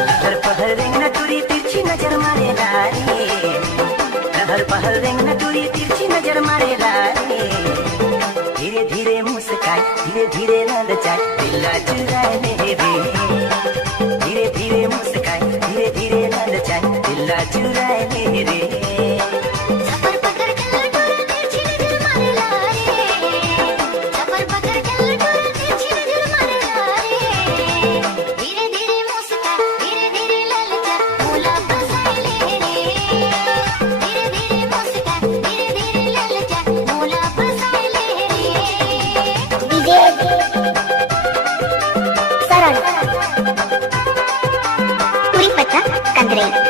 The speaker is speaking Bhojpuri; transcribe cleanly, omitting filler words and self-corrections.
लहर पहर रेंगना टूरी तिरछी नजर मारे लारे, लहर पहर रेंगना टूरी तिरछी नजर मारे लारे। धीरे धीरे मुस्काए धीरे धीरे ललचाए दिल चुराए मेरे, धीरे धीरे मुस्काए धीरे धीरे ललचाए दिल चुराए मेरे। सरल, पूरी पत्ता कंदरे।